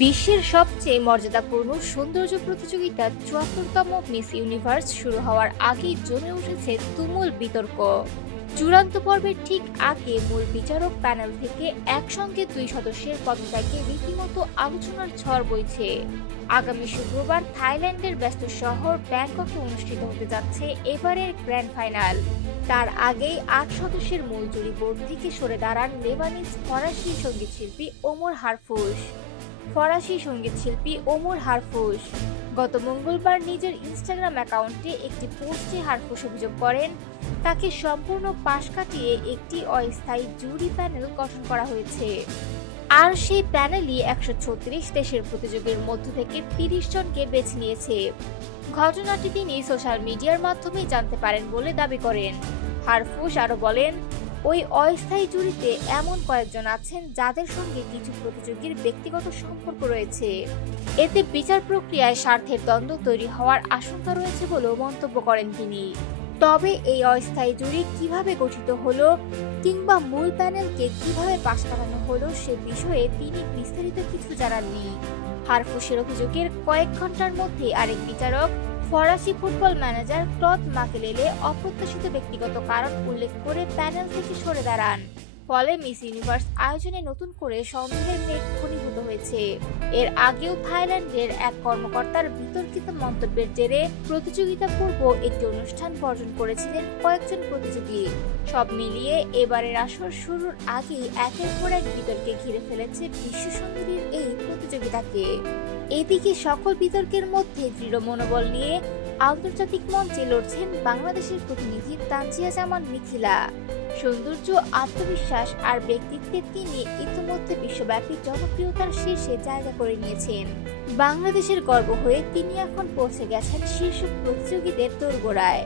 বিশ্বের সবচেয়ে মর্যাদাপূর্ণ সৌন্দর্য প্রতিযোগিতা ৭৪তম মিস ইউনিভার্স শুরু হওয়ার আগেই জমে উঠেছে তুমুল বিতর্ক। চূড়ান্ত পর্বের ঠিক আগে মূল বিচারক প্যানেল থেকে একসঙ্গে ২ সদস্যের পদত্যাগে রীতিমতো আলোচনার ঝড় বইছে। আগামী শুক্রবার থাইল্যান্ডের ব্যস্ত শহর ব্যাংককে অনুষ্ঠিত হতে যাচ্ছে এবারের গ্র্যান্ড ফাইনাল। তার আগেই ৮ সদস্যের মূল জুরি বোর্ড থেকে সরে দাঁড়ান লেবানিজ ফরাসি সঙ্গীতশিল্পী ওমর হারফুশ। গত মঙ্গলবার নিজের ইনস্টাগ্রাম অ্যাকাউন্টে একটি পোস্টে হারফুশ অভিযোগ করেন, তাকে সম্পূর্ণ পাশ কাটিয়ে একটি অস্থায়ী জুরি প্যানেল গঠন করা হয়েছে। আর সেই প্যানেলই ১৩৬ দেশের প্রতিযোগীর মধ্য থেকে ৩০ জনকে বেছে নিয়েছে। ঘটনাটি তিনি সোশ্যাল মিডিয়ার মাধ্যমে জানতে পারেন বলে দাবি করেন। হারফুশ আরও বলেন, ওই অস্থায়ী জুরিতে এমন কয়েকজন আছেন যাদের সঙ্গে কিছু প্রতিযোগীর ব্যক্তিগত সম্পর্ক রয়েছে। এতে বিচার প্রক্রিয়ায় স্বার্থের দ্বন্দ্ব তৈরি হওয়ার আশঙ্কা রয়েছে বলেও মন্তব্য করেন তিনি। তবে এই অস্থায়ী জুরি কিভাবে গঠিত হলো কিংবা মূল প্যানেলকে কিভাবে পাশ কাটানো হলো সে বিষয়ে তিনি বিস্তারিত কিছু জানাননি। হারফুশের অভিযোগের কয়েক ঘন্টার মধ্যে আরেক বিচারক ফরাসি ফুটবল ম্যানেজার ক্লদ মাকেলেলে অপ্রত্যাশিত ব্যক্তিগত কারণ উল্লেখ করে প্যানেল থেকে সরে দাঁড়ান। ফলে মিস ইউনিভার্স আয়োজনে নতুন করে সন্দেহের মেঘ ঘনীভূত হয়েছে। এর আগেও থাইল্যান্ডের এক কর্মকর্তার বিতর্কিত মন্তব্যের জেরে প্রতিযোগিতা পূর্ব একটি অনুষ্ঠান বর্জন করেছিলেন কয়েকজন প্রতিযোগী। সব মিলিয়ে এবারের আসর শুরুর আগেই একের পর এক বিতর্কে ঘিরে ফেলেছে বিশ্ব সুন্দরীর এই প্রতিযোগিতাকে। এদিকে সকল বিতর্কের মধ্যে দৃঢ় মনোবল নিয়ে আন্তর্জাতিক মঞ্চে লড়ছেন বাংলাদেশের প্রতিনিধি তানজিয়া জামান মিথিলা। সৌন্দর্য, আত্মবিশ্বাস আর ব্যক্তিত্বে তিনি ইতিমধ্যে বিশ্বব্যাপী জনপ্রিয়তার শীর্ষে জায়গা করে নিয়েছেন। বাংলাদেশের গর্ব হয়ে তিনি এখন পৌঁছে গেছেন শীর্ষ প্রতিযোগীদের দোরগোড়ায়।